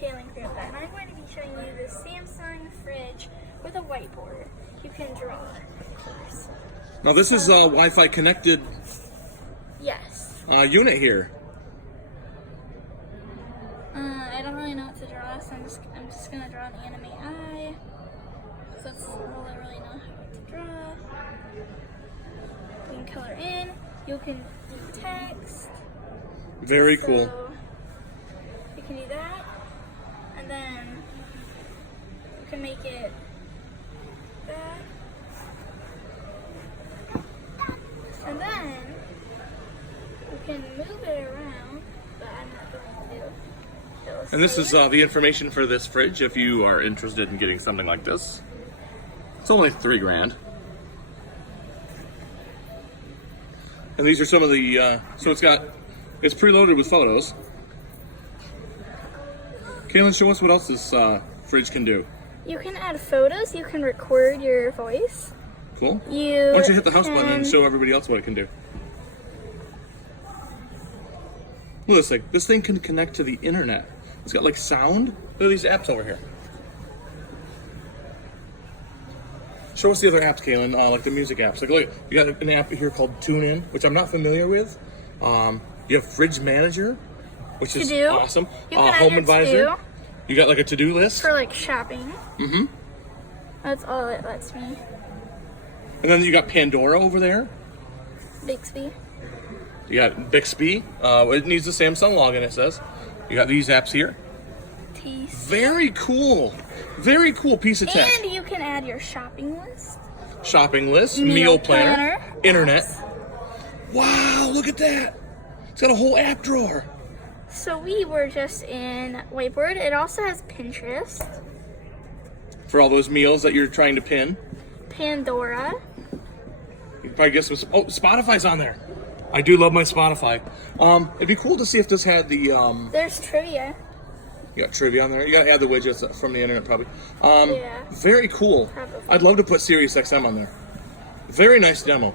Kaelin Krupa, and I'm going to be showing you the Samsung fridge with a whiteboard. You can draw, of course. Now this is a Wi-Fi connected Yes. unit here. I don't really know what to draw, so I'm just gonna draw an anime eye. So that's all I really know how to draw. You can color in. You can do text. Very cool. So you can do that, and then you can make it that, and then you can move it around, but I'm not going to. And this is the information for this fridge if you are interested in getting something like this. It's only $3,000. And these are some of the, so it's preloaded with photos. Kaelin, show us what else this fridge can do. You can add photos, you can record your voice. Cool. Why don't you hit the house button and show everybody else what it can do. Look at this thing. This thing can connect to the internet. It's got like sound. Look at these apps over here. Show us the other apps, Kaelin, like the music apps. Like, look, you got an app here called TuneIn, which I'm not familiar with. You have Fridge Manager, which is awesome. Home Advisor. You got like a to-do list for like shopping. Mm-hmm. That's all it lets me. And then you got Pandora over there. Bixby. You got Bixby. It needs the Samsung login, it says. You got these apps here. Very cool. Very cool piece of tech. And you can add your shopping list. Shopping list, meal planner, internet. Apps. Wow, look at that. It's got a whole app drawer. So we were just in Whiteboard. It also has Pinterest. For all those meals that you're trying to pin. Pandora. You can probably get some, oh, Spotify's on there. I do love my Spotify. It'd be cool to see if this had the, There's trivia. You got trivia on there. You gotta add the widgets from the internet, probably. Yeah. Very cool. Probably. I'd love to put SiriusXM on there. Very nice demo.